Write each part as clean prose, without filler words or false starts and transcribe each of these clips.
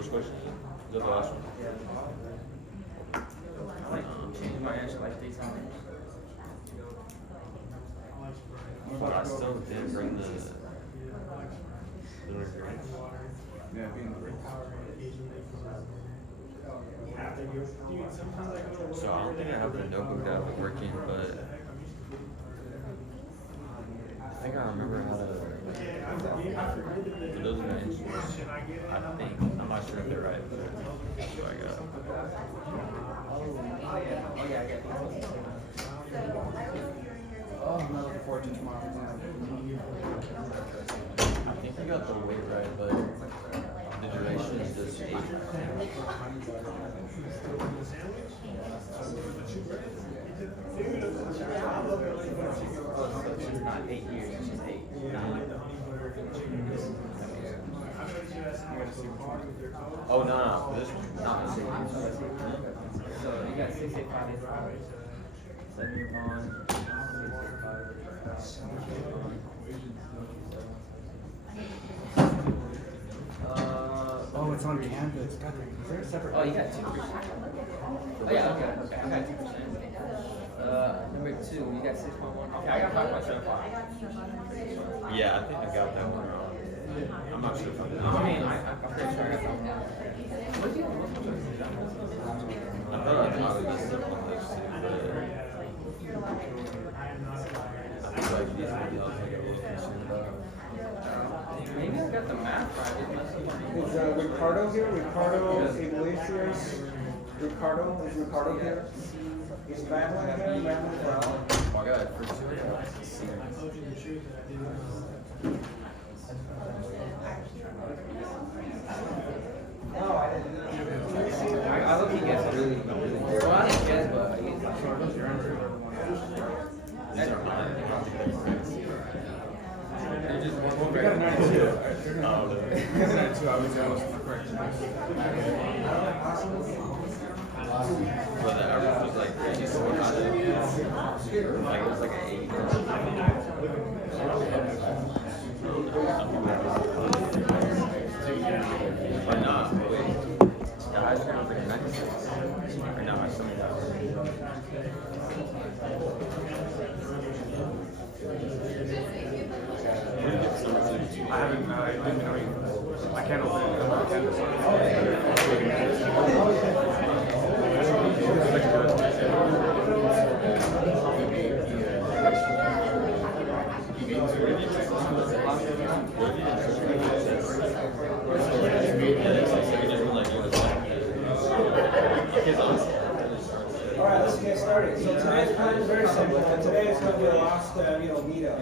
Which question? Is that the last one? I like changing my answer like 3 times. But I still didn't bring the regrets. Yeah, being great. So I don't think I have the notebook that I've been working, but I think I remember how to. For those answers, I think I'm not sure if they're right, but that's what I got. Oh, I'm not looking forward to tomorrow. I think I got the weight right, but the duration is just 8. It's not 8 years, it's just 8. Oh no, this one. Not the same. So you got 6, 8, 5, 8, 5. 7 year bond. 6, 8, 5. Oh, it's on Canvas. God, is there a separate? Oh, you got 2%. Oh yeah, okay. I got 2%. Number 2, you got 6.1. Okay, I got 5.75. Yeah, I think I got that one wrong. I'm not sure if I'm. I mean, I'm pretty sure I got that one. What do you I thought I was just on this too, but I feel like these would be else I got a little concerned about. Maybe I got the math right. Is Ricardo here? Ricardo Iglesias? Ricardo? Is Ricardo here? Is Madeline here? Madeline Brown? Oh my god, for sure. No, I didn't. I look, he gets really, really good. Well, I didn't guess, but he's These are mine. They're just Well, we got a 92. Oh, no. We got a 92. I would say most of the correct. But the average was like crazy, so we got it. Like it was like an 8. Or not, wait. Yeah, I just got like a 96. Or no, I still got I haven't. I didn't know you. I can't open it. I'm on Canvas. Alright, let's get started. So today's plan is very simple. Today is going to be the last, meetup,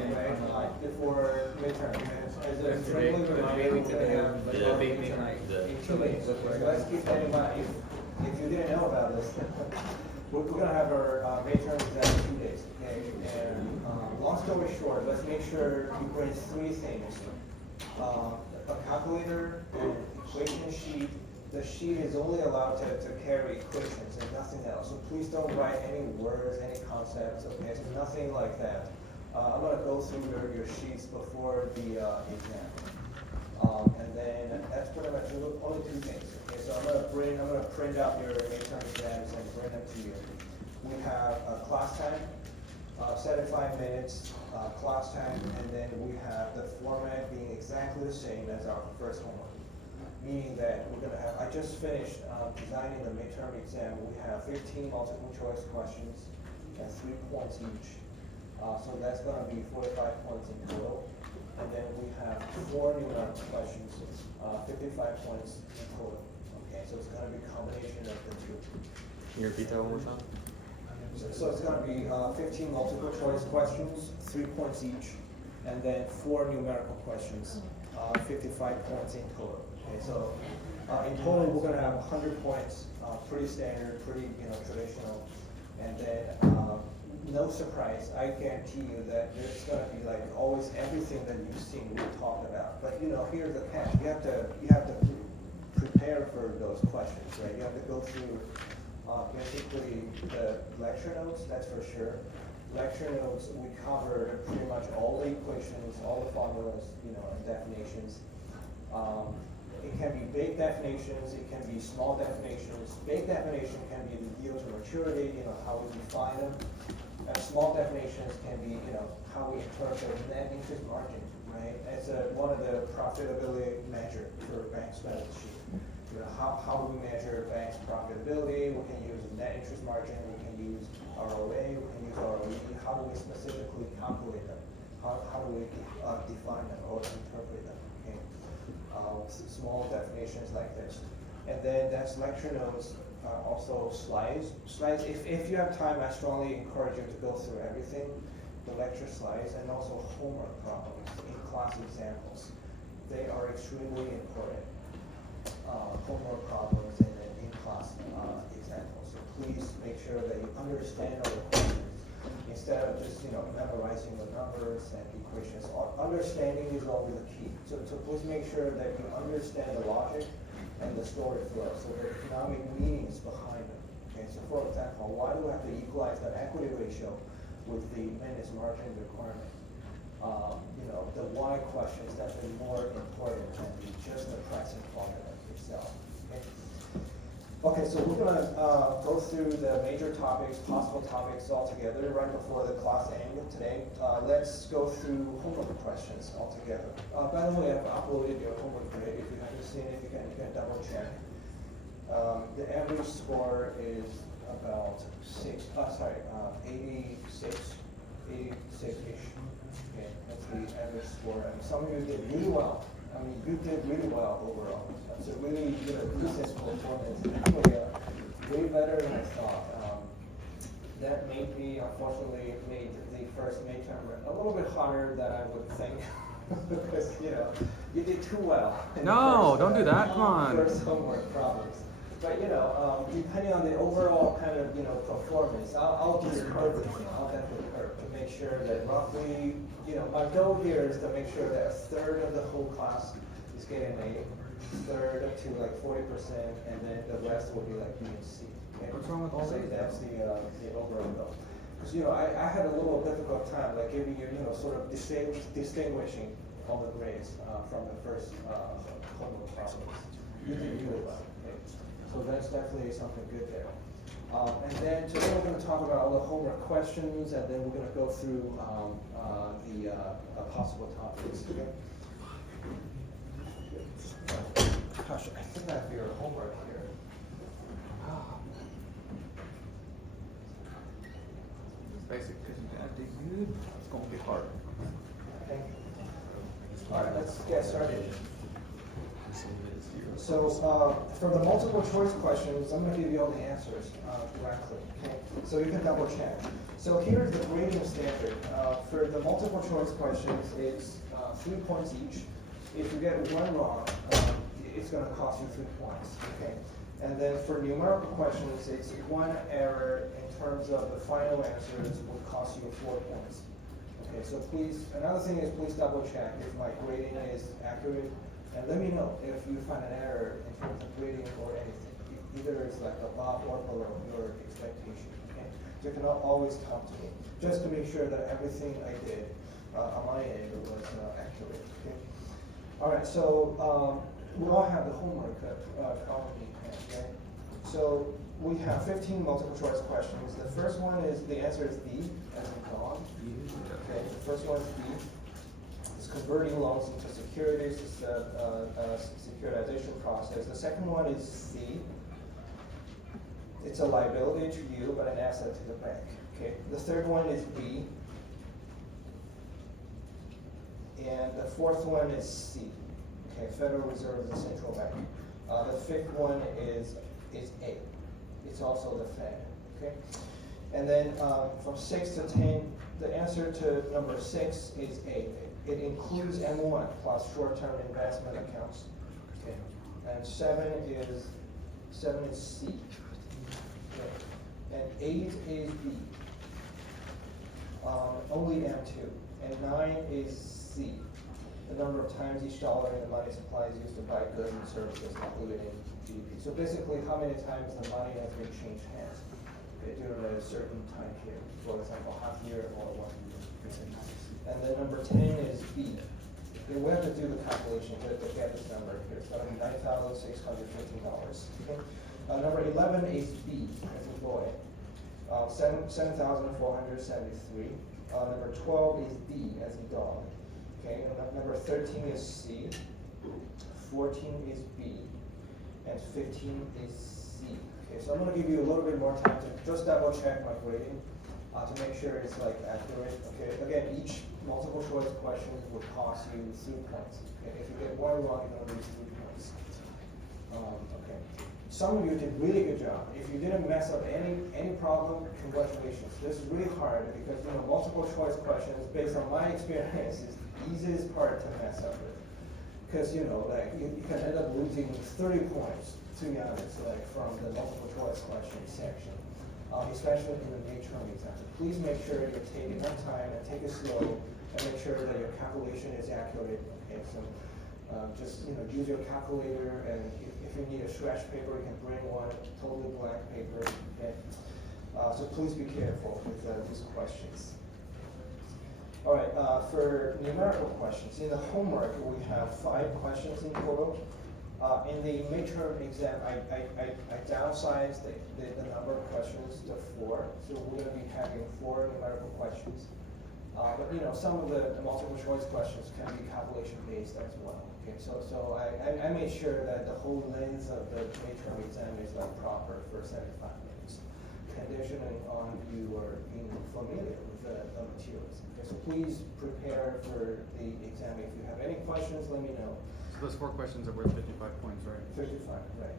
right? Before midterm. As a regular, we're going to have Yeah. a big meeting in 2 weeks. Okay, so let's keep that in mind. If you didn't know about this, we're going to have our midterm exam in 2 days. Okay, and long story short, let's make sure you bring 3 things: a calculator, an equation sheet. The sheet is only allowed to carry equations and nothing else. So please don't write any words, any concepts. Okay, so nothing like that. I'm going to go through your sheets before the exam. And then that's pretty much only 2 things. Okay, so I'm going to print out your midterm exams and bring them to you. We have class time, 75 minutes class time, and then we have the format being exactly the same as our first homework. Meaning that we're going to have, I just finished designing the midterm exam. We have 15 multiple choice questions and 3 points each. So that's going to be 45 points in total. And then we have 4 numerical questions, 55 points in total. Okay, so it's going to be a combination of the 2. Can you repeat that one more time? So it's going to be 15 multiple choice questions, 3 points each, and then 4 numerical questions, 55 points in total. Okay, so in total we're going to have 100 points, pretty standard, pretty traditional, and then no surprise. I guarantee you that there's going to be like always everything that you've seen we talked about. But here's the catch: you have to prepare for those questions, right? You have to go through basically the lecture notes. That's for sure. Lecture notes, we covered pretty much all the equations, all the formulas, and definitions. can be big definitions, it can be small definitions. Big definition can be the yield to maturity, how we define them. And small definitions can be, how we interpret net interest margin, right? It's one of the profitability measure for banks' balance sheet. How do we measure banks' profitability? We can use net interest margin, we can use ROA, we can use ROE. How do we specifically calculate them? How do we define them or interpret them? Okay. Small definitions like this. And then that's lecture notes, also slides. Slides, if you have time, I strongly encourage you to go through everything, the lecture slides, and also homework problems, in-class examples. They are extremely important. Homework problems and then in-class examples. So please make sure that you understand all the questions instead of just memorizing the numbers and equations. Understanding is always the key. So please make sure that you understand the logic and the story flow, so the economic meanings behind it. Okay, so for example, why do we have to equalize the equity ratio with the maintenance margin requirement? The why question is definitely more important than just the pricing formula itself. Okay, so we're gonna go through the major topics, possible topics all together right before the class ends today. Let's go through homework questions all together. By the way, I've uploaded your homework grade. If you haven't seen it, you can double check. The average score is about 86-ish. Okay, that's the average score. And some of you did really well. I mean, you did really well overall. It's a really decent performance. Way better than I thought. That unfortunately made the first midterm a little bit harder than I would think. Because, you did too well. No, don't do that, come on. First homework problems. But, depending on the overall kind of, performance, I'll do everything. I'll definitely curve to make sure that roughly, my goal here is to make sure that a third of the whole class is getting an A, third to like 40%, and then the rest will be like B and C. Okay? What's wrong with all So A's? that's the overall goal. Because, I had a little difficult time like giving you, sort of distinguishing all the grades from the first homework problems. You did really well. Okay? So that's definitely something good there. And then today we're going to talk about all the homework questions, and then we're going to go through the possible topics. Okay? Gosh, I think I have your homework here. Basic, because you gotta dig good. It's gonna be hard. Okay. All right, let's get started. So for the multiple choice questions, I'm going to give you all the answers directly. Okay? So you can double check. So here's the grading standard. For the multiple choice questions, it's 3 points each. If you get one wrong, it's going to cost you 3 points. Okay? And then for numerical questions, it's one error in terms of the final answers would cost you 4 points. Okay, so please, another thing is please double check if my grading is accurate. And let me know if you find an error in terms of grading or anything. Either it's like above or below your expectation. Okay? So you can always talk to me, just to make sure that everything I did on my end was accurate. Okay? All right, so we all have the homework probably. Okay? So we have 15 multiple choice questions. The first one is, the answer is B, as in gone. Okay, the first one is B. It's converting loans into securities. It's a securitization process. The second one is C. It's a liability to you, but an asset to the bank. Okay. The third one is B. And the fourth one is C. Okay, Federal Reserve is a central bank. The fifth one is A. It's also the Fed. Okay. And then from 6 to 10, the answer to number 6 is A. It includes M1 plus short-term investment accounts. Okay. And 7 is C. Okay. And 8 is B. Only M2. And 9 is C. The number of times each dollar in the money supply is used to buy goods and services included in GDP. So basically, how many times the money has been changed hands during a certain time period. For example, half year or 1 year. And then number 10 is B. Okay, we have to do the calculation to get this number here. So 9,000 $1,615. Okay? Number 11 is B, as in boy, 7,473. Number 12 is D, as in dog. Okay, and number 13 is C, 14 is B, and 15 is C. Okay, so I'm gonna give you a little bit more time to just double check my grading to make sure it's like accurate. Okay, again, each multiple choice question will cost you 3 points. Okay, if you get one wrong, you're gonna lose 3 points. Okay, some of you did really good job. If you didn't mess up any problem, congratulations. This is really hard because multiple choice questions, based on my experience, is the easiest part to mess up with. Because like you can end up losing 30 points, to be honest, like from the multiple choice question section, especially in the midterm exam. So please make sure you take enough time and take it slow and make sure that your calculation is accurate. Okay, so just use your calculator, and if you need a scratch paper, you can bring one, totally blank paper. Okay, so please be careful with these questions. All right, for numerical questions, in the homework, we have 5 questions in total. In the midterm exam, I downsized the number of questions to 4, so we're going to be having 4 numerical questions. But some of the multiple choice questions can be calculation based as well. Okay, so I made sure that the whole length of the midterm exam is like proper for 75 minutes, conditioning on you are being familiar with the materials. Okay, so please prepare for the exam. If you have any questions, let me know. So those 4 questions are worth 55 points, right? 55, right.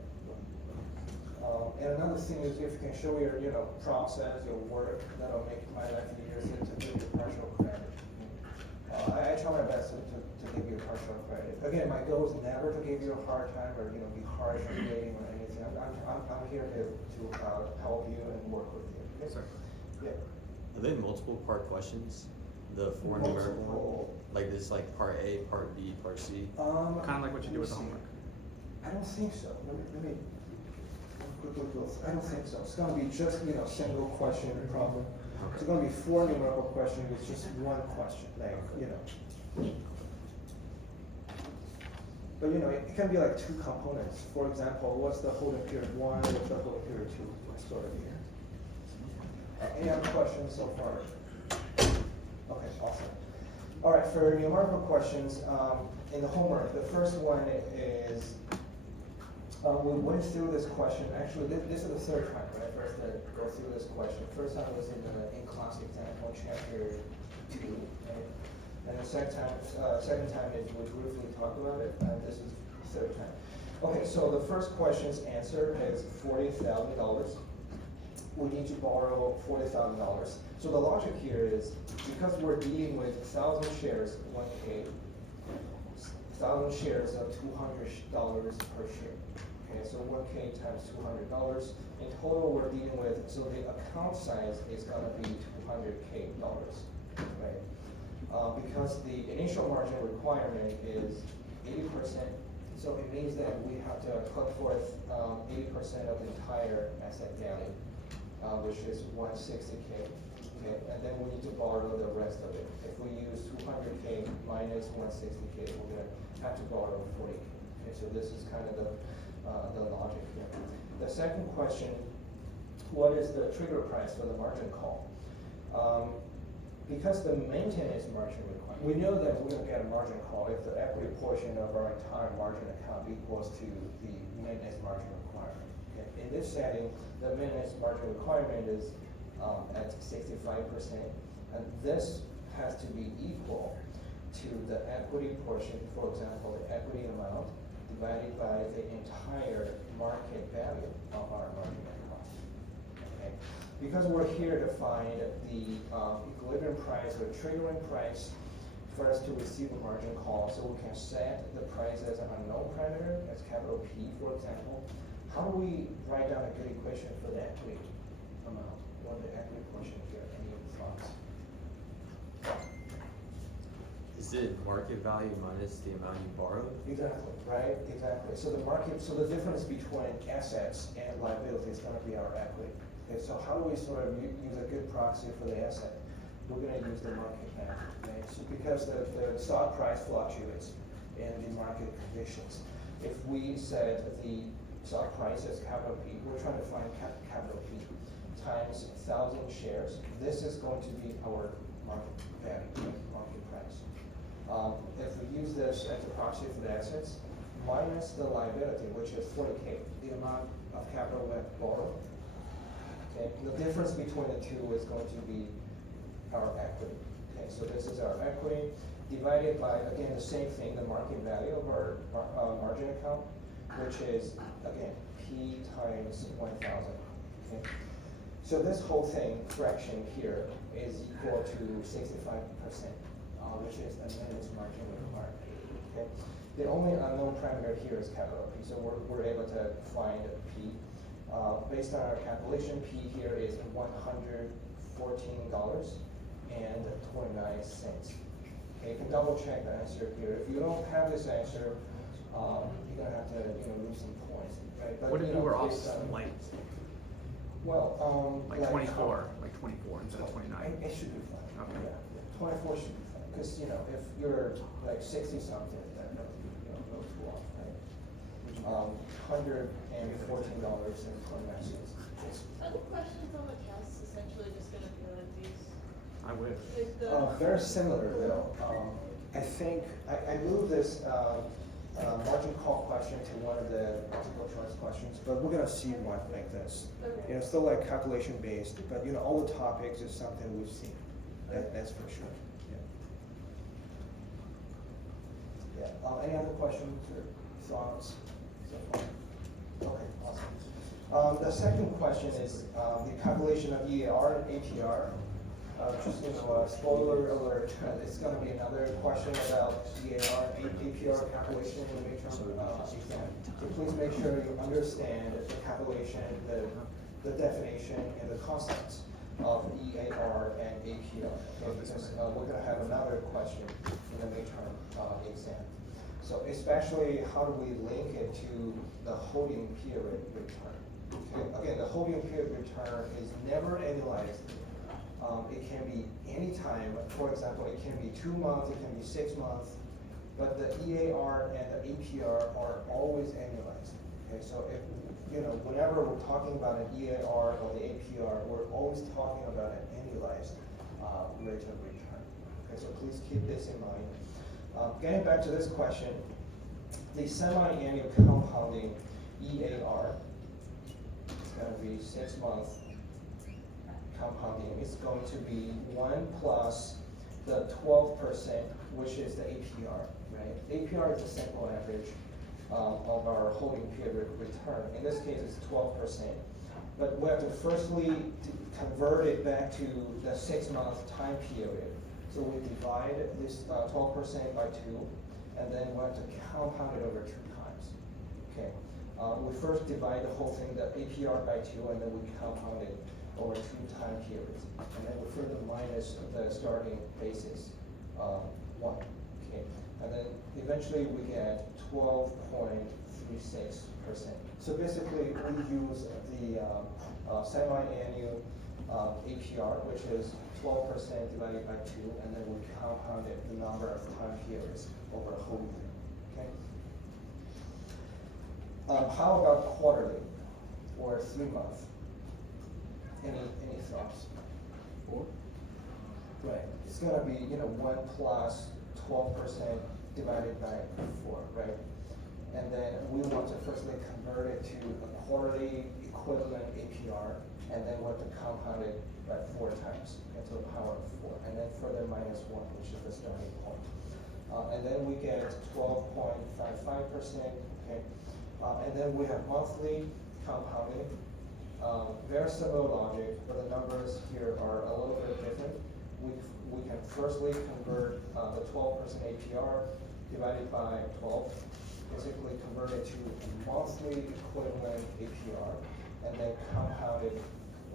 And another thing is if you can show your process, your work, that'll make my life easier to give you partial credit. I try my best to give you partial credit. Again, my goal is never to give you a hard time or be harsh on grading or anything. I'm here to help you and work with you. Okay? Sir. Yeah. Are they multiple part questions? The 4 numerical one? Like this, like part A, part B, part C? Kind of like what you do with the homework. I don't think so. Let me quickly go. I don't think so. It's going to be just single question problem. It's going to be 4 numerical questions with just 1 question. Like But it can be like 2 components. For example, what's the holding period 1? What's the holding period 2? Sort of here. Any other questions so far? Okay, awesome. All right, for numerical questions, in the homework, the first one is, we went through this question. Actually, this is the 3rd time, right? First to go through this question. First time was in class example, chapter 2, right? And the second time is we briefly talked about it, and this is the 3rd time. Okay, so the first question's answer is $40,000. We need to borrow $40,000. So the logic here is, because we're dealing with 1,000 shares, 1K, 1,000 shares of $200 per share. Okay, so 1K times $200. In total, we're dealing with, so the account size is gonna be $200K, right? Because the initial margin requirement is 80%, so it means that we have to put forth 80% of the entire asset value, which is 160K. Okay, and then we need to borrow the rest of it. If we use 200K minus 160K, we're gonna have to borrow 40K. Okay, so this is kind of the logic here. The second question, what is the trigger price for the margin call? Because the maintenance margin requirement, we know that we're gonna get a margin call if the equity portion of our entire margin account equals to the maintenance margin requirement. Okay? In this setting, the maintenance margin requirement is at 65%, and this has to be equal to the equity portion, for example, the equity amount divided by the entire market value of our margin account. Okay? Because we're here to find the equilibrium price or triggering price for us to receive a margin call, so we can set the price as an unknown parameter, as capital P, for example. How do we write down a good equation for the equity amount or the equity portion here? Any thoughts? Is it market value minus the amount you borrowed? Exactly, right? Exactly. So the difference between assets and liability is going to be our equity. Okay, so how do we sort of use a good proxy for the asset? We're going to use the market value, right? So because the stock price fluctuates in the market conditions. if we set the stock price as capital P, we're trying to find capital P times 1,000 shares. This is going to be our market value, market price. If we use this as a proxy for the assets, minus the liability, which is 40K, the amount of capital we have to borrow. Okay, the difference between the two is going to be our equity. Okay, so this is our equity divided by, again, the same thing, the market value of our margin account, which is, again, P times 1,000. Okay, so this whole thing, fraction here, is equal to 65%, which is the minimum margin required. Okay, the only unknown parameter here is capital P, so we're able to find P. Based on our calculation, P here is $114.29. Okay, you can double check the answer here. If you don't have this answer, you're gonna have to lose some points, right? But, What if we were off based on- like Well, like 24 instead of 29? It should be fine. Okay. Yeah, 24 should be fine, because if you're like 60 something, that no too off, right? $114.29. Are the questions on the tests essentially just gonna be like these? I wish. Like the. Very similar though. I think, I moved this margin call question to one of the multiple choice questions, but we're gonna see one like this. Okay. Still like calculation based, but all the topics is something we've seen. That's for sure. Yeah. Any other questions or thoughts so far? Okay, awesome. The second question is the calculation of EAR and APR. Just spoiler alert, it's going to be another question about EAR and APR calculation in the midterm exam. So please make sure you understand the calculation, the definition, and the concepts of EAR and APR. Okay, because we're going to have another question in the midterm exam. So especially how do we link it to the holding period return? Okay, again, the holding period return is never annualized. It can be any time. For example, it can be 2 months, it can be 6 months, but the EAR and the APR are always annualized. Okay, so if whenever we're talking about an EAR or the APR, we're always talking about an annualized rate of return. Okay, so please keep this in mind. Getting back to this question, the semi-annual compounding EAR is going to be 6 months compounding. It's going to be 1 plus the 12%, which is the APR, right? APR is the simple average of our holding period return. In this case, it's 12%. But we have to firstly convert it back to the 6-month time period. So we divide this 12% by 2, and then we have to compound it over 2 times. Okay. We first divide the whole thing, the APR by 2, and then we compound it over 2 time periods. And then we further minus the starting basis, 1. Okay. And then eventually we get 12.36%. So basically we use the semi-annual APR, which is 12% divided by 2, and then we compounded the number of time periods over a whole year. Okay. How about quarterly or 3 months? Any thoughts? 4. Right. It's gonna be 1 plus 12% divided by 4, right? And then we want to firstly convert it to a quarterly equivalent APR, and then we want to compound it by 4 times, to the power of 4, and then further minus 1, which is the starting point. And then we get 12.55%, okay? And then we have monthly compounding. Very similar logic, but the numbers here are a little bit different. We can firstly convert the 12% APR divided by 12, basically convert it to a monthly equivalent APR, and then compound it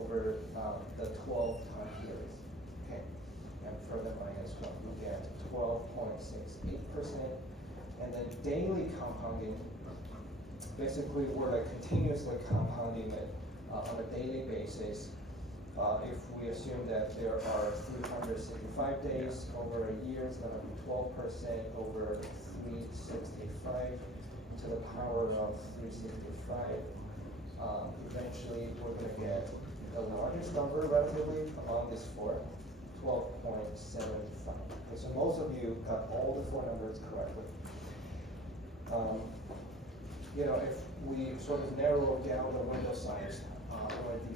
over the 12 time periods. Okay, and further minus 1, we get 12.68%. And then daily compounding, basically we're continuously compounding it on a daily basis. If we assume that there are 365 days over a year, it's going to be 12% over 365 to the power of 365. Eventually, we're gonna get the largest number relatively on this floor, 12.75. Okay, so most of you got all the four numbers correctly. You know, if we sort of narrow down the window size, or the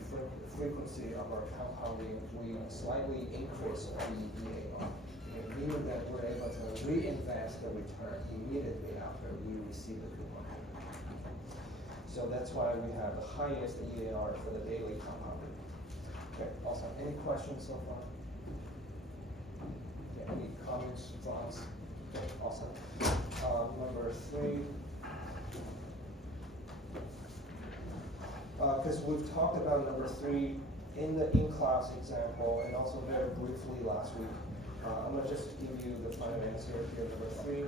frequency of our compounding, we slightly increase the EAR. Meaning that we're able to reinvest the return immediately after we receive the coupon. So that's why we have the highest EAR for the daily compounding. Okay, awesome. Any questions so far? Okay, any comments, thoughts? Okay, awesome. Number 3. Because we've talked about number 3 in the in-class example and also very briefly last week. I'm going to just give you the final answer here, number 3.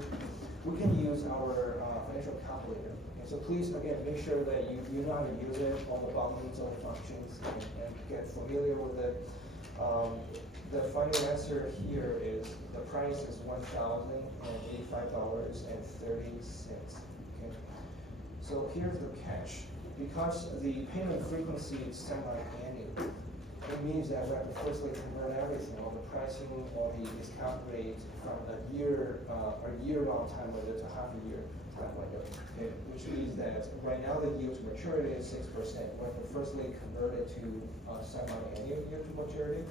We can use our financial calculator. Okay, so please, again, make sure that you know how to use it, all the buttons, all the functions, and get familiar with it. The final answer here is the price is $1,085.30. Okay. So here's the catch. Because the payment frequency is semi-annual, it means that we have to firstly convert everything, all the pricing, all the discount rate from a year-long time window to half a year time window. Okay, which means that right now the yield to maturity is 6%. We have to firstly convert it to semi-annual yield to maturity,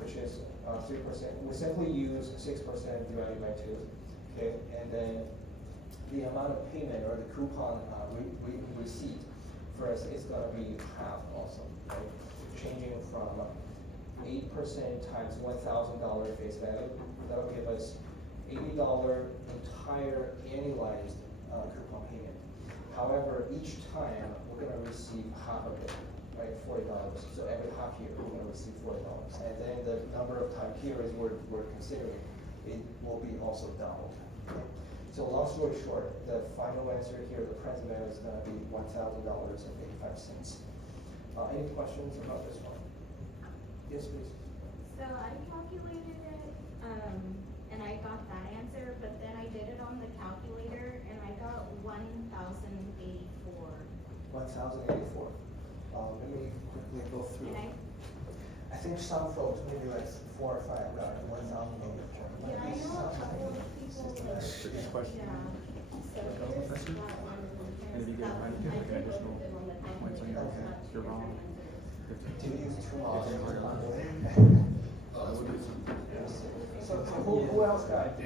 which is 3%. We simply use 6% divided by 2. Okay, and then the amount of payment or the coupon receipt for us is going to be half also, right? Changing from 8% times $1,000 face value, that'll give us $80 entire annualized coupon payment. However, each time we're going to receive half of it, right? $40. So every half year we're going to receive $40, and then the number of time periods we're considering, it will be also doubled. Okay? So long story short, the final answer here, the present value is going to be $1,000.85. Any questions about this one? Yes, please. So I calculated it, and I got that answer, but then I did it on the calculator, and I got 1,084. 1,084. Let me quickly go through. And I think some folks, maybe like 4 or 5, got 1,084. yeah, I know a couple of people that, Good question. yeah. So here's Question? that one. And if you get That mine, one. you get I like did additional both of them on the points on your, calculator, not you're two wrong. different Do you use 2 miles? So who else got?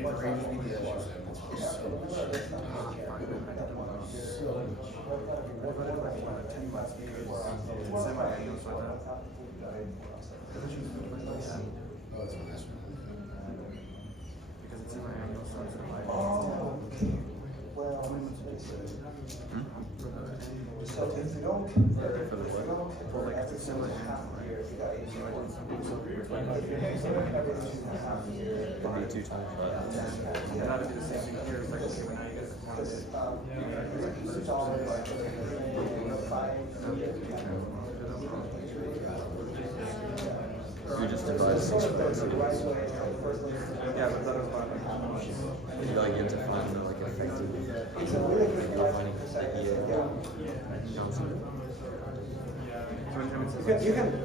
Because it's in my annual, so it's in my. Oh, okay. Well, so if you don't convert, everything to half a year, you got 84. If you convert everything to half a year, It'll be 2 times that. And that'd be the same thing here, it's like, okay, when I get one of because the. $2 for 5 years. You just divide 6 by 2. Yeah, but that is fine. You like you have to find the like effective. It's a really good You're finding question. the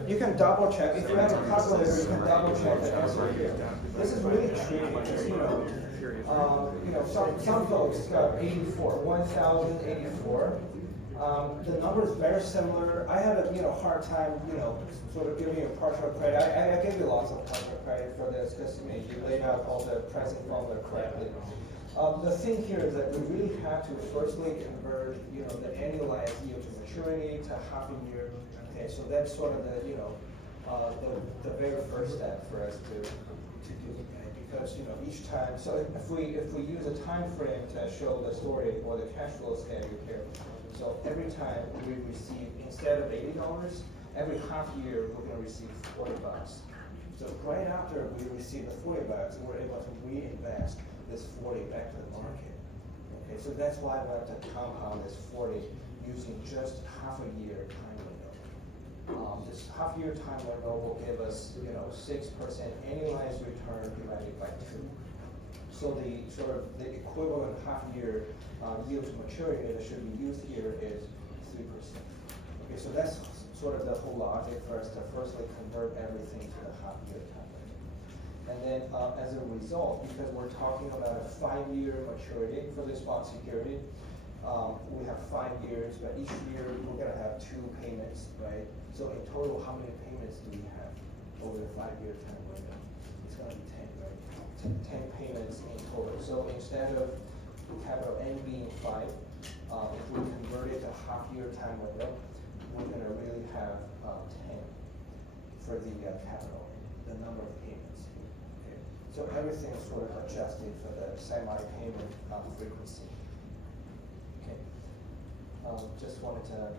You can double check, if you have a calculator, you can double check the answer here. This is really tricky, because, some folks got 84, 1,084. The number is very similar. I had a hard time, sort of giving you a partial credit. I gave you lots of partial credit for this, because you laid out all the pricing formula correctly. The thing here is that we really have to firstly convert, the annualized yield to maturity to half a year. Okay, so that's sort of the very first step for us to do. Okay? Because each time, so if we use a time frame to show the story or the cash flow schedule here, so every time we receive, instead of $80, every half year we're going to receive $40. So right after we receive the $40, we're able to reinvest this 40 back to the market. Okay, so that's why we have to compound this 40 using just half a year time window. This half year time window will give us, 6% annualized return divided by 2. So the sort of the equivalent half-year yield to maturity that should be used here is 3%. Okay, so that's sort of the whole logic for us to firstly convert everything to the half-year time frame. And then as a result, because we're talking about a 5-year maturity for this bond security, we have 5 years, but each year we're gonna have 2 payments, right? So in total, how many payments do we have over the 5-year time window? It's gonna be 10, right? 10 payments in total. So instead of capital N being 5, if we convert it to half-year time window, we're gonna really have 10 for the capital, the number of payments. Okay, so everything is sort of adjusted for the semi-payment frequency. Okay, just wanted to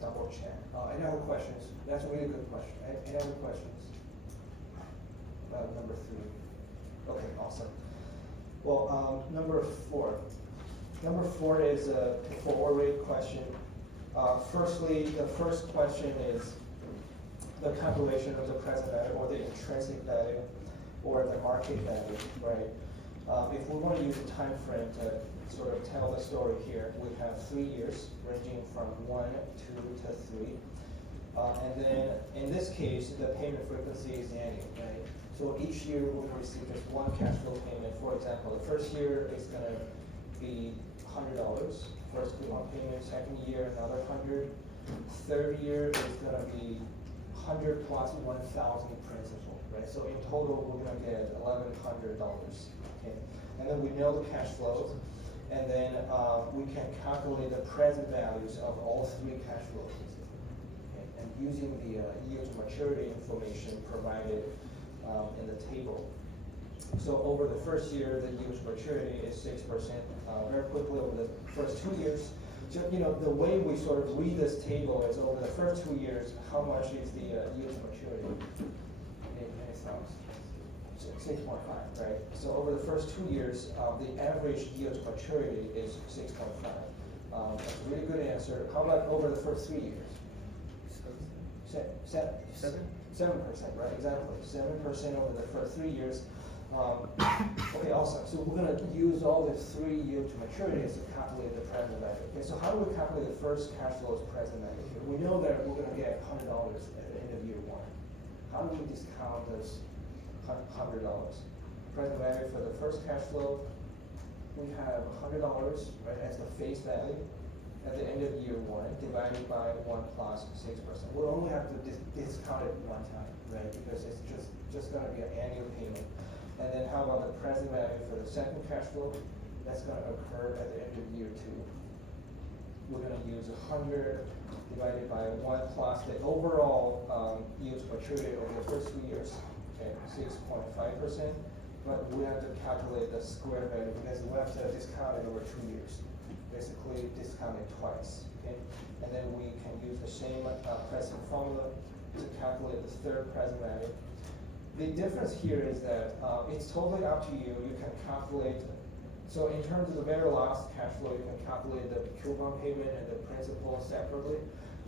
double check. Any other questions? That's a really good question. Any other questions about number 3? Okay, awesome. Well, number 4. Number 4 is a forward rate question. Firstly, the first question is the calculation of the present value or the intrinsic value or the market value, right? If we want to use a time frame to sort of tell the story here, we have 3 years ranging from 1, 2 to 3. And then in this case, the payment frequency is annual, right? So each year we'll receive just one cash flow payment. For example, the first year is going to be $100, first coupon payment. Second year, another 100. Third year is going to be 100 plus 1,000 principal, right? So in total, we're going to get $1,100. Okay, and then we know the cash flows, and then we can calculate the present values of all 3 cash flows. Okay, and using the yield to maturity information provided in the table. So over the first year, the yield to maturity is 6%. Very quickly over the first 2 years, so, you know, the way we sort of read this table is over the first 2 years, how much is the yield to maturity? Any thoughts? 6.5, right? So over the first 2 years, the average yield to maturity is 6.5. That's a really good answer. How about over the first 3 years? 7%, right? Exactly. 7% over the first 3 years. Okay, awesome. So we're going to use all the 3 yield to maturities to calculate the present value. Okay, so how do we calculate the first cash flow's present value here? We know that we're going to get $100 at the end of year 1. How do we discount this $100? Present value for the first cash flow, we have $100, right, as the face value at the end of year 1 divided by 1 plus 6%. We'll only have to discount it one time, right, because it's just going to be an annual payment. And then how about the present value for the second cash flow? That's going to occur at the end of year 2. We're going to use 100 divided by 1 plus the overall yield to maturity over the first 2 years, okay, 6.5%. But we have to calculate the square value because we have to discount it over 2 years. Basically, discount it twice, okay? And then we can use the same present formula to calculate the third present value. The difference here is that it's totally up to you. You can calculate, so in terms of the very last cash flow, you can calculate the coupon payment and the principal separately,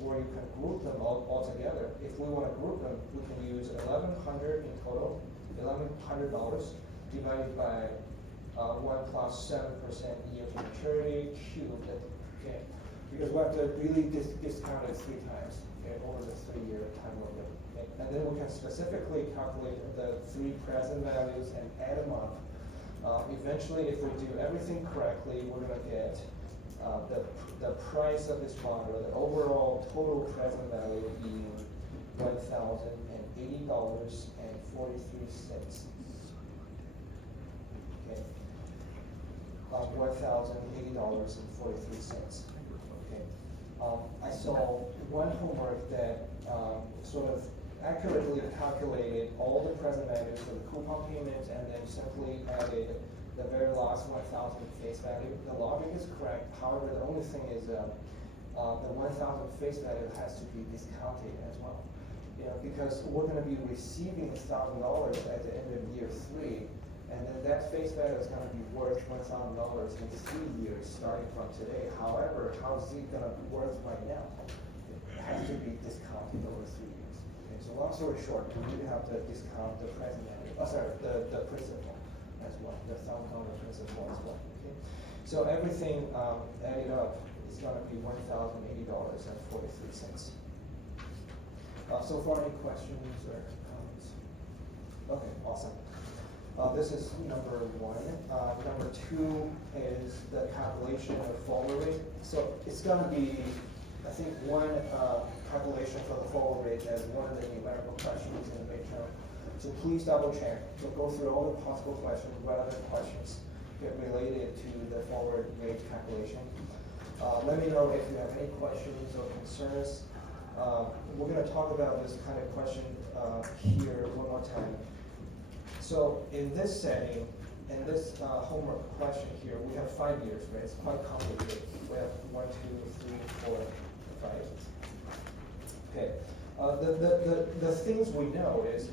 or you can group them all together. If we want to group them, we can use $1,100 in total, $1,100 divided by 1 plus 7% yield to maturity cubed, okay? Because we have to really discount it 3 times, okay, over the 3-year time window. And then we can specifically calculate the 3 present values and add them up. Eventually, if we do everything correctly, we're going to get the price of this bond, or the overall total present value being $1,080.43. Okay, $1,080.43. Okay. I saw one homework that sort of accurately calculated all the present values for the coupon payments and then simply added the very last 1,000 face value. The logic is correct. However, the only thing is the 1,000 face value has to be discounted as well. You know, because we're going to be receiving $1,000 at the end of year 3, and then that face value is going to be worth $1,000 in 3 years starting from today. However, how is it going to be worth right now? It has to be discounted over 3 years. Okay, so long story short, we really have to discount the present value. The principal. as one, the thumb counter difference as well as one, okay? So everything, added up is gonna be $1,080.43. So far, any questions or comments? Okay, awesome. This is number one. Number two is the calculation of forward rate. So it's gonna be, I think, one calculation for the forward rate as one of the numerical questions in the midterm. So please double check, so go through all the possible questions, relevant questions get related to the forward rate calculation. Let me know if you have any questions or concerns. We're gonna talk about this kind of question here one more time. So in this setting, in this homework question here, we have 5 years, right? It's quite complicated. We have 1, 2, 3, 4, 5. Okay. The things we know is,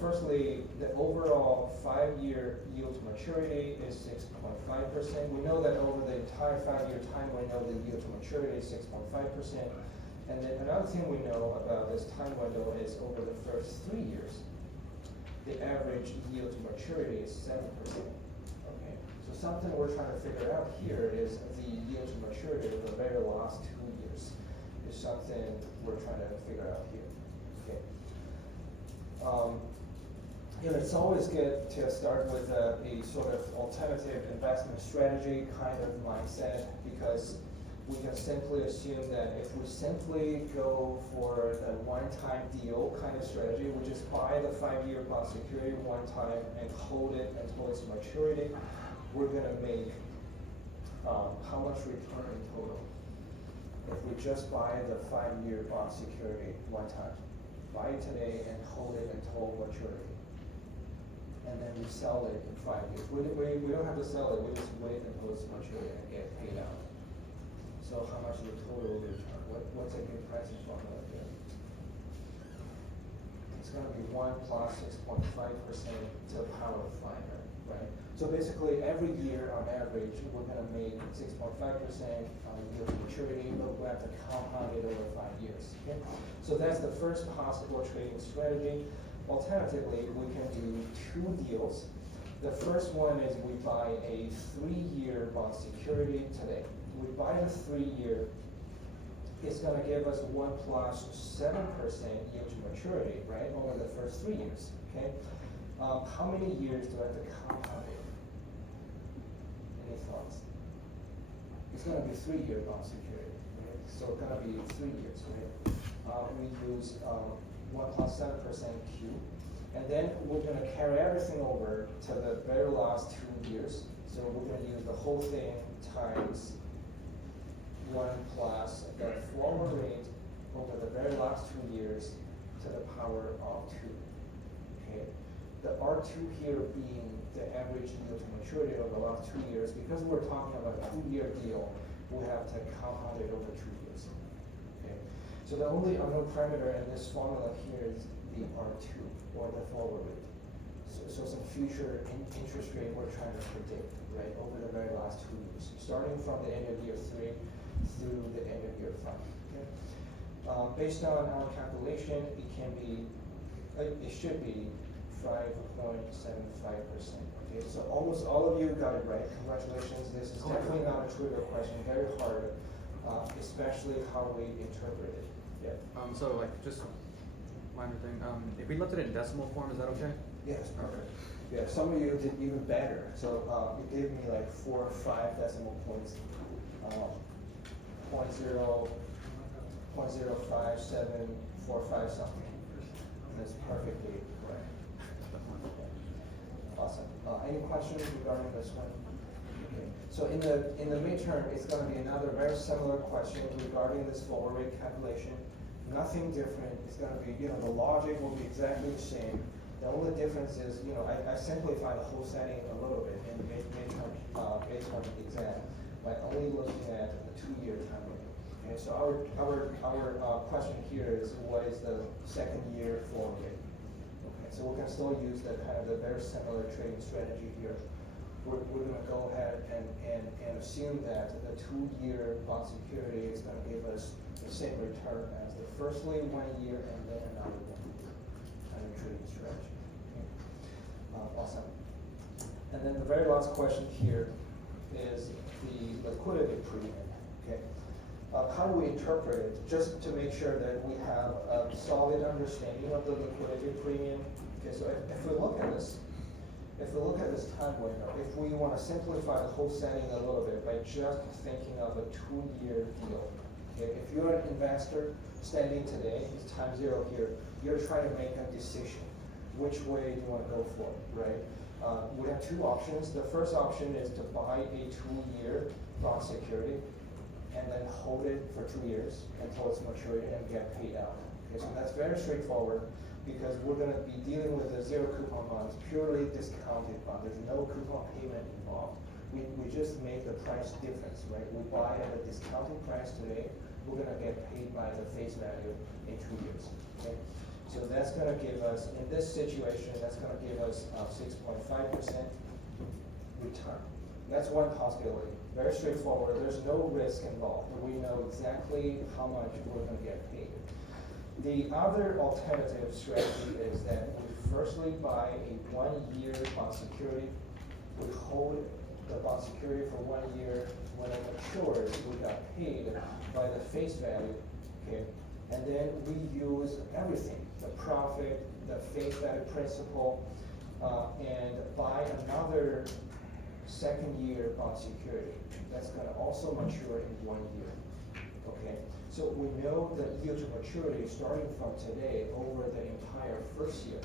firstly, the overall 5-year yield to maturity is 6.5%. We know that over the entire 5-year time window, the yield to maturity is 6.5%. And then another thing we know about this time window is over the first 3 years, the average yield to maturity is 7%. Okay, so something we're trying to figure out here is the yield to maturity of the very last 2 years is something we're trying to figure out here. Okay. It's always good to start with a sort of alternative investment strategy kind of mindset, because we can simply assume that if we simply go for the one-time deal kind of strategy, we just buy the 5-year bond security one time and hold it until its maturity, we're gonna make how much return in total? If we just buy the 5-year bond security one time, buy it today and hold it until maturity, and then we sell it in 5 years. We don't have to sell it, we just wait until it's maturity and get paid out. So how much is the total return? What's a good pricing formula here? It's gonna be 1 plus 6.5% to the power of 5, right? So basically, every year on average, we're gonna make 6.5% on yield to maturity, but we have to compound it over 5 years, okay? So that's the first possible trading strategy. Alternatively, we can do 2 deals. The first one is we buy a 3-year bond security today. We buy the 3-year, it's gonna give us 1 plus 7% yield to maturity, right, over the first 3 years, okay? How many years do I have to compound it? Any thoughts? It's gonna be 3-year bond security, right? So it's gonna be 3 years, right? We use 1 plus 7% Q, and then we're gonna carry everything over to the very last 2 years. So we're gonna use the whole thing times 1 plus the forward rate over the very last 2 years to the power of 2. Okay, the R2 here being the average yield to maturity over the last 2 years. Because we're talking about a 2-year deal, we have to compound it over 2 years. Okay, so the only unknown parameter in this formula here is the R2 or the forward rate. So some future interest rate we're trying to predict, right, over the very last 2 years, starting from the end of year 3 through the end of year 5. Okay? Based on our calculation, it should be 5.75%. Okay, so almost all of you got it right. Congratulations. This is definitely not a trivial question. Very hard, especially how we interpret it. Yeah. So like just minor thing. If we looked at it in decimal form, is that okay? Yes, perfect. Yeah, some of you did even better. So it gave me like 4 or 5 decimal points. 0.055745 something. And that's perfectly correct. Awesome. Any questions regarding this one? Okay. So in the midterm, it's going to be another very similar question regarding this forward rate calculation. Nothing different. It's going to be, the logic will be exactly the same. The only difference is, I simplified the whole setting a little bit in the midterm based on the exam by only looking at the 2-year time window. Okay, so our question here is, what is the 2nd year forward rate? Okay, so we can still use the kind of the very similar trading strategy here. We're going to go ahead and assume that the 2-year bond security is going to give us the same return as the firstly 1 year and then another 1 year kind of trading strategy. Okay. Awesome. And then the very last question here is the liquidity premium, okay? How do we interpret it, just to make sure that we have a solid understanding of the liquidity premium? Okay, so if we look at this, time window, if we want to simplify the whole setting a little bit by just thinking of a 2-year deal, okay? If you're an investor standing today, it's time zero here, you're trying to make a decision. Which way do you want to go for, right? We have two options. The first option is to buy a 2-year bond security and then hold it for 2 years until it's maturity and get paid out. Okay, so that's very straightforward because we're going to be dealing with a zero coupon bond, it's purely discounted bond. There's no coupon payment involved. We just make the price difference, right? We buy at a discounted price today. We're going to get paid by the face value in 2 years. Okay. So that's going to give us, in this situation, that's going to give us 6.5% return. That's one possibility. Very straightforward. There's no risk involved. We know exactly how much we're going to get paid. The other alternative strategy is that we firstly buy a 1-year bond security. We hold the bond security for 1 year. When it matures, we got paid by the face value. Okay. And then we use everything, the profit, the face value principal, and buy another 2nd-year bond security. That's going to also mature in 1 year. Okay, so we know the yield to maturity starting from today over the entire first year.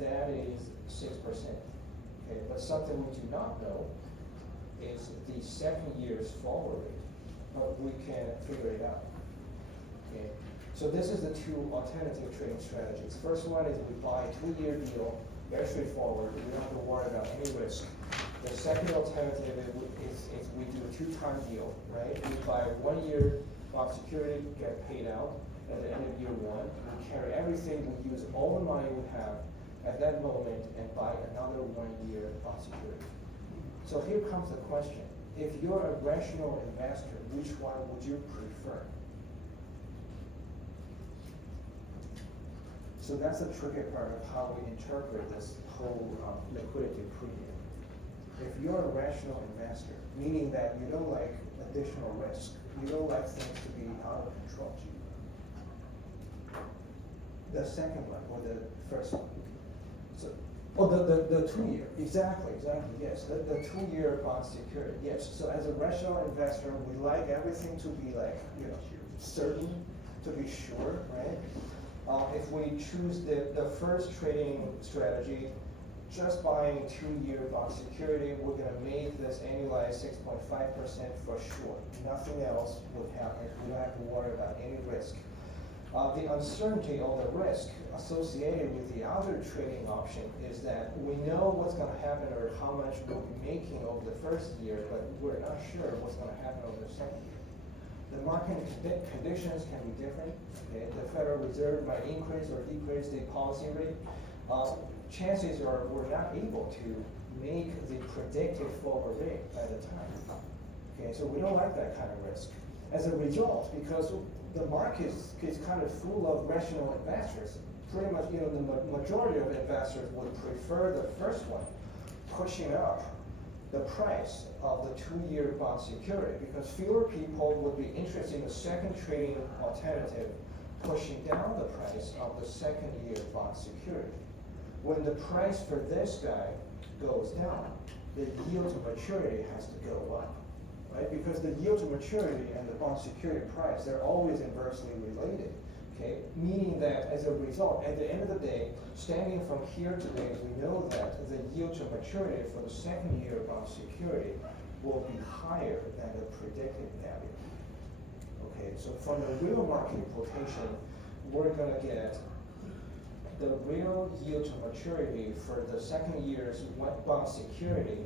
That is 6%. Okay, but something we do not know is the 2nd year's forward rate, but we can figure it out. Okay. So this is the two alternative trading strategies. First one is we buy a 2-year deal, very straightforward. We don't have to worry about any risk. The second alternative is we do a 2-time deal, right? We buy a 1-year bond security, get paid out at the end of year 1. We carry everything, we use all the money we have at that moment and buy another 1-year bond security. So here comes the question. If you're a rational investor, which one would you prefer? So that's the tricky part of how we interpret this whole liquidity premium. If you're a rational investor, meaning that you don't like additional risk, you don't like things to be out of control. The second one or the first one? So, the 2-year, exactly, yes. The 2-year bond security, yes. So as a rational investor, we like everything to be like, certain, to be sure, right? If we choose the first trading strategy, just buying 2-year bond security, we're going to make this annualized 6.5% for sure. Nothing else would happen. We don't have to worry about any risk. The uncertainty or the risk associated with the other trading option is that we know what's going to happen or how much we'll be making over the first year, but we're not sure what's going to happen over the second year. The market conditions can be different. Okay? The Federal Reserve might increase or decrease the policy rate. Chances are we're not able to make the predicted forward rate at the time. Okay, so we don't like that kind of risk. As a result, because the market is kind of full of rational investors, pretty much, the majority of investors would prefer the first one, pushing up the price of the 2-year bond security, because fewer people would be interested in the second trading alternative, pushing down the price of the 2nd-year bond security. When the price for this guy goes down, the yield to maturity has to go up, right? Because the yield to maturity and the bond security price, they're always inversely related, okay? Meaning that as a result, at the end of the day, standing from here today, we know that the yield to maturity for the 2nd-year bond security will be higher than the predicted value. Okay, so from the real market quotation, we're gonna get the real yield to maturity for the 2nd year's bond security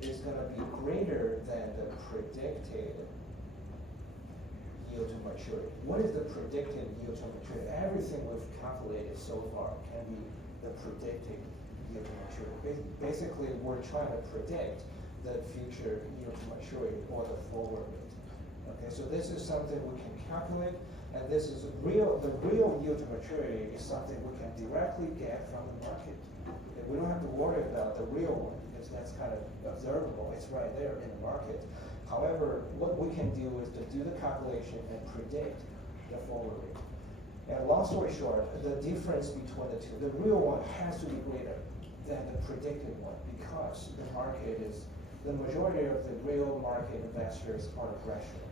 is going to be greater than the predicted yield to maturity. What is the predicted yield to maturity? Everything we've calculated so far can be the predicted yield to maturity. Basically, we're trying to predict the future yield to maturity or the forward rate. Okay, so this is something we can calculate. And this is the real yield to maturity is something we can directly get from the market. Okay, we don't have to worry about the real one. because that's kind of observable, it's right there in the market. However, what we can do is to do the calculation and predict the forward rate. And long story short, the difference between the two, the real one has to be greater than the predicted one because the market is, the majority of the real market investors are rational.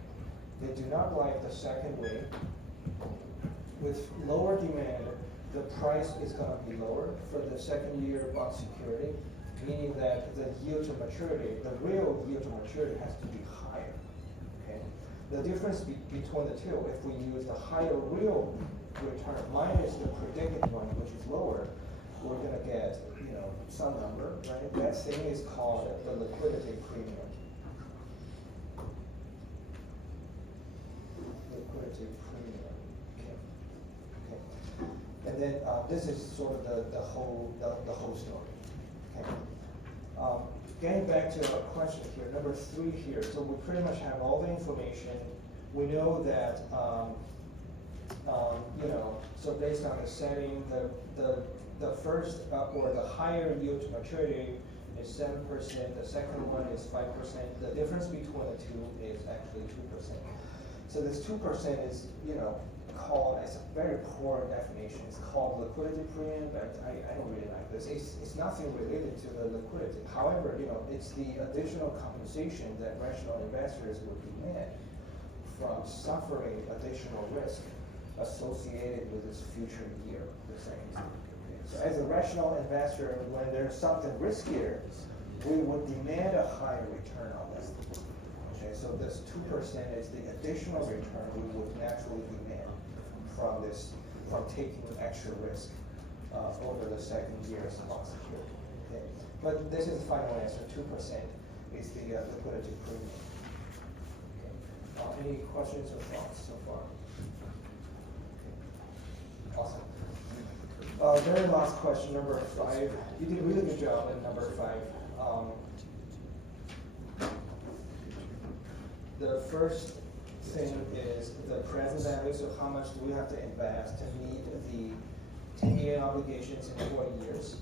They do not like the second way. With lower demand, the price is going to be lower for the second year bond security, meaning that the yield to maturity, the real yield to maturity has to be higher. Okay? The difference between the two, if we use the higher real return minus the predicted one, which is lower, we're going to get, some number, right? That thing is called the liquidity premium. Liquidity premium. Okay. And then this is sort of the whole story. Okay. Getting back to our question here, number 3 here. So we pretty much have all the information. We know that so based on the setting, the first or the higher yield to maturity is 7%. The second one is 5%. The difference between the two is actually 2%. So this 2% is called, as a very poor definition, it's called liquidity premium, but I don't really like this. It's nothing related to the liquidity. However, it's the additional compensation that rational investors would demand from suffering additional risk associated with this future year, the second year. Okay. So as a rational investor, when there's something riskier, we would demand a higher return on this. Okay, so this 2% is the additional return we would naturally demand from taking extra risk over the second year's bond security. Okay. But this is the final answer, 2% is the liquidity premium. Okay. Any questions or thoughts so far? Awesome. Very last question, number 5. You did a really good job in number 5. The first thing is the present value, so how much do we have to invest to meet the 10 million obligations in 4 years.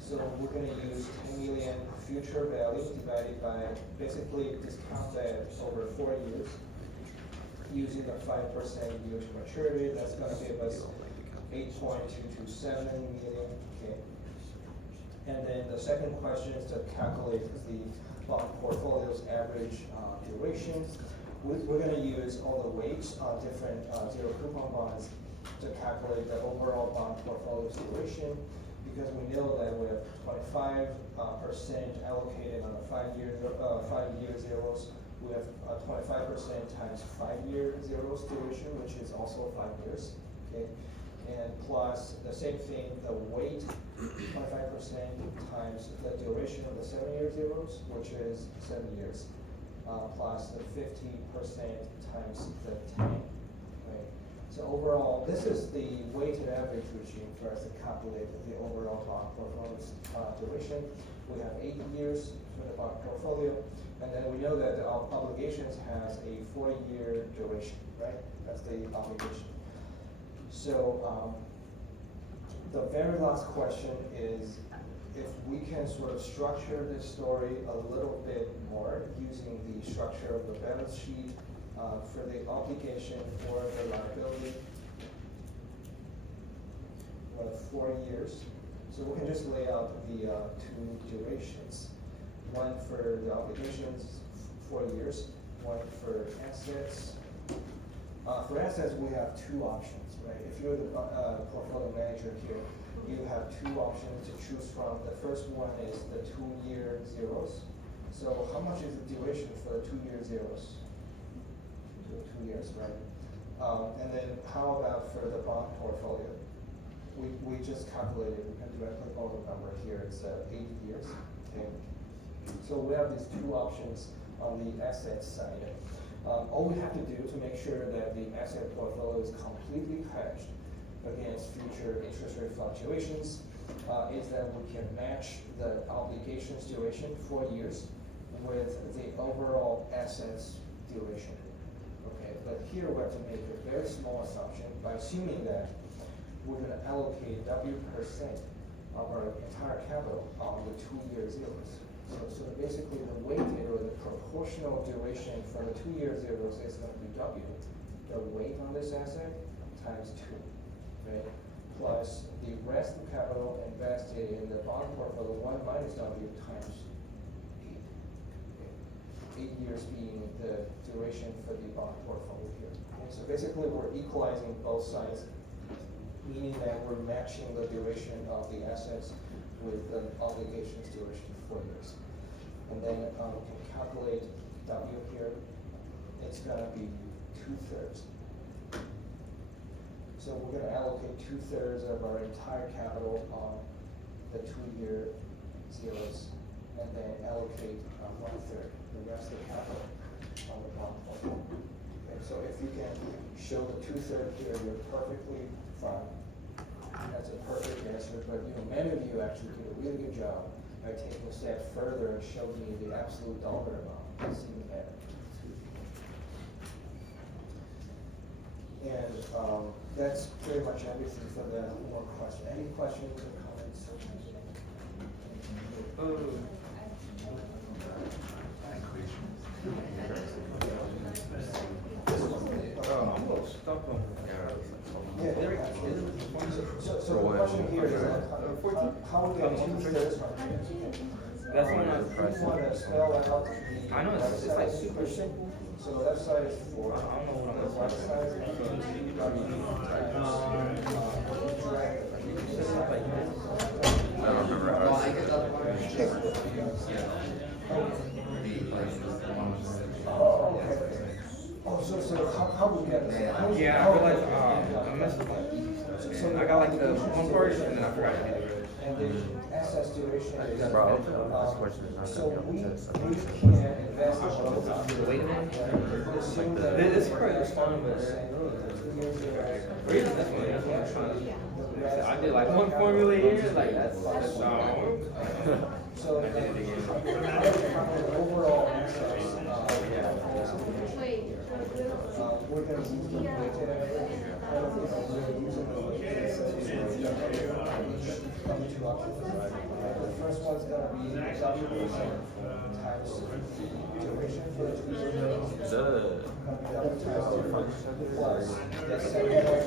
So we're going to use 10 million future value divided by, basically discount that over 4 years using the 5% yield to maturity. That's going to give us 8.227 million. Okay. And then the second question is to calculate the bond portfolio's average duration. We're going to use all the weights on different zero coupon bonds to calculate the overall bond portfolio's duration, because we know that we have 25% allocated on the 5-year zeros. We have 25% times 5-year zeros duration, which is also 5 years. Okay. And plus the same thing, the weight, 25% times the duration of the 7-year zeros, which is 7 years, plus the 50% times the 10. Right? So overall, this is the weighted average regime for us to calculate the overall bond portfolio's duration. We have 8 years for the bond portfolio, and then we know that the obligations has a 4-year duration, right? That's the obligation. So the very last question is if we can sort of structure this story a little bit more using the structure of the balance sheet for the obligation for the liability. We have 4 years. So we can just lay out the 2 durations. One for the obligations, 4 years. One for assets. For assets, we have 2 options. Right? If you're the portfolio manager here, you have 2 options to choose from. The first one is the 2-year zeros. So how much is the duration for the 2-year zeros? 2 years, right? And then how about for the bond portfolio? We just calculated, we can directly call the number here, it's 8 years. Okay. So we have these 2 options on the asset side. All we have to do to make sure that the asset portfolio is completely hedged against future interest rate fluctuations is that we can match the obligations duration, 4 years, with the overall assets duration. Okay, but here we have to make a very small assumption by assuming that we're going to allocate W% of our entire capital on the 2-year zeros. So basically the weighted or the proportional duration for the 2 year zeros is gonna be W. The weight on this asset times 2, right? Plus the rest of capital invested in the bond portfolio, 1 minus W times 8. 8 years being the duration for the bond portfolio here. Okay, so basically we're equalizing both sides, meaning that we're matching the duration of the assets with the obligations duration 4 years. And then we can calculate W here. It's gonna be 2/3. So we're gonna allocate 2/3 of our entire capital on the 2 year zeros, and then allocate 1/3, the rest of the capital on the bond portfolio. Okay, so if you can show the 2/3 here, you're perfectly fine. That's a perfect answer, but many of you actually did a really good job by taking a step further and showing me the absolute dollar amount. That's even better. And that's pretty much everything for the homework question. Any questions or comments? Yeah, very much. So the question here is how we get 2/3 from here? That's one We want to spell out the. I know, it's like super simple. So the left side is 4. I don't know what I'm The right side is I don't remember how Well, I to get the other one. Oh, okay. Oh, so how we get this? Yeah, I realized, I messed up. I got like the one part and then I forgot to do the rest. And the SS duration is. Bro, this question is not So gonna be we able to test can't that. invest in both. Wait a minute. Assume that. This is correct, it's fine, but- Or even this one, that's what I'm trying to. I did like one formula here, like that's So the overall assets, Wait, we're gonna use the weighted average. I don't think we're using the weighted average of the two options. The first one's gonna be W times duration for the 2 years. W times plus the second one.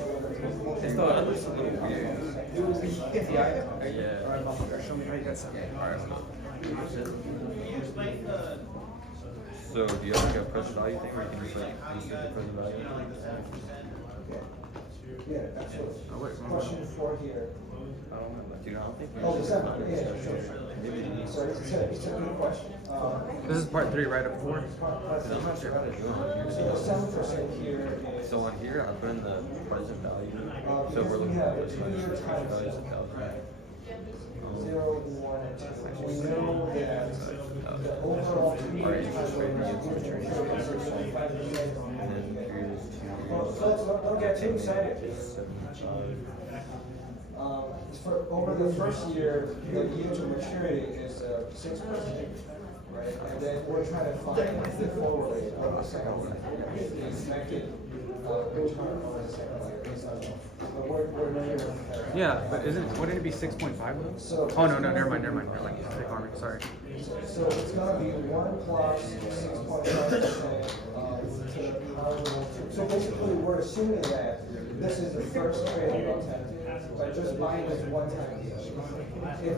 It's still a little weird. Yeah. Show me how you got something. So do you have like a present value thing where you can just like use the present value? Okay. Yeah, absolutely. Oh, wait, Question 4 here. I don't know, dude, I don't think. we Oh, should is that, find it. yeah, sure. So it's a good question. This is part 3, right up 4? Cause I'm not sure how to do it on here. So the 7% here is. So on here, I put in the present value. So Because we're we looking have at a this 2 one, year present time value is zone, 1,000. right? 0, 1, and 2. We know that the overall 2 year Alright, time interest rate, the zone interest rate. is 5%. And then here's Well, don't get too excited. 75. For over the first year, the yield to maturity is 6%, right? And then we're trying to find the forward rate of the second one, the expected return over the second one. But we're never. Yeah, but wouldn't it be 6.5 though? So- Oh, no, never mind. Take on it, sorry. So it's gonna be 1 plus 6.5% to the power of 2. So basically, we're assuming that this is the first trading alternative, by just buying this one-time deal.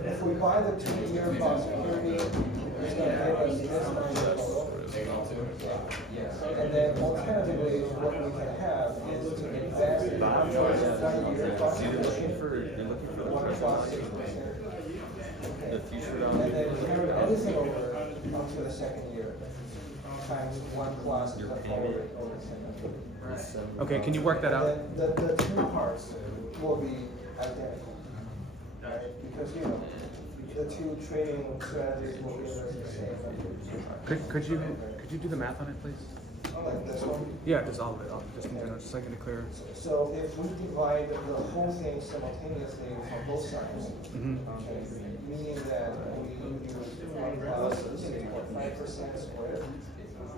If we buy the 2 year bond security, it's gonna give us this much total. And then alternatively, what we can have is to invest in 1 year bond So you're looking security. for, you're looking for the 1 present plus value. 6%. The future And then value. carry everything over onto the second year, times 1 plus the forward rate over the second year. Okay, can you work that out? And then the 2 parts will be identical, right? Because, the 2 trading strategies will give us the same number. Could you do the math on it, please? Like this one. Yeah, just all of it, just in general, just so I get it clear. So if we divide the whole thing simultaneously from both sides, Mhm. okay, meaning that we use 1 plus 6.5% squared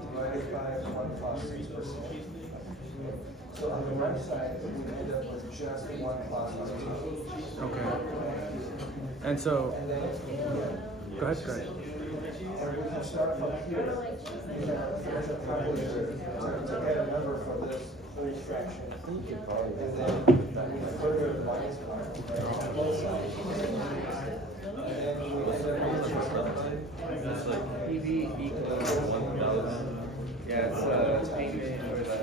divided by 1 plus 6%. So on the right side, we end up with just 1 plus 6%. Okay. And so, And then, go ahead. start from here. There's a calculator to get a number for this whole fraction. And then we further minus on both sides. And then we end up It's like EV equals 1,000. yeah, it's payment or the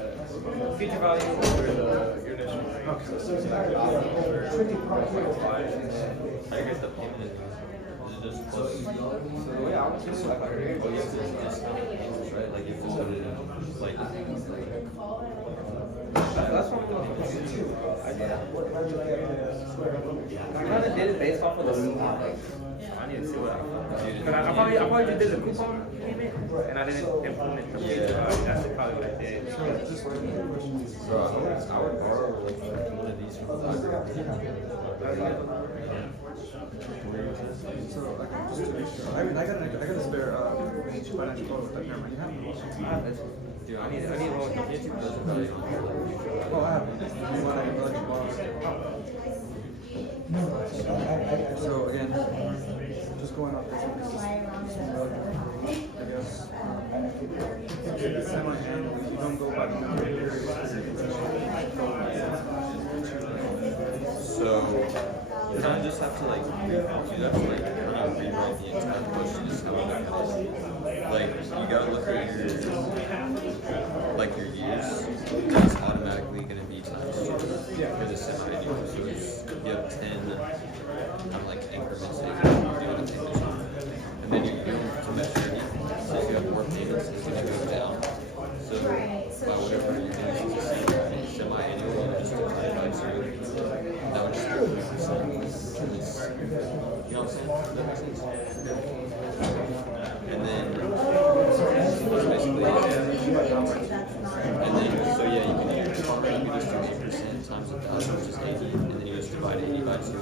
future value or your initial. so it's not a tricky part here. I guess the payment is just plus. So the way I was just like, Oh, you have to just right? Like you have to put it in like. that's what I'm doing. I did that. How do you get the square root? I kind of did it based off of the like. I need to see what I. Cause I probably just did the coupon payment and I didn't implement the future value. That's probably what I did. Bro, I would borrow like one of these from the So, okay, just to make sure. I mean, I got a spare financial close. Like, never mind. You have it. Dude, I need one with the future present value on it. Oh, I have it. You want to let you borrow? So again, just going off this, I guess. Semi-annually, you don't go by the number of years. So, you kind of just have to like, you have to like kind of rewrite the entire question just how it is. Like, you gotta look at your years, that's automatically gonna be times 2. Because it's semi-annual, so it's, you have 10 kind of like increments that you do in a 10 years. And then you go to maturity, so if you have more payments, it's gonna go down. So, by whatever you do, it's semi-annual, you just divide by 2. That would just be you know what I'm saying? Does that make sense? And then basically, and then so yeah, you can do just do 8% times 1,000, which is 80, and then you just divide 80 by 2. So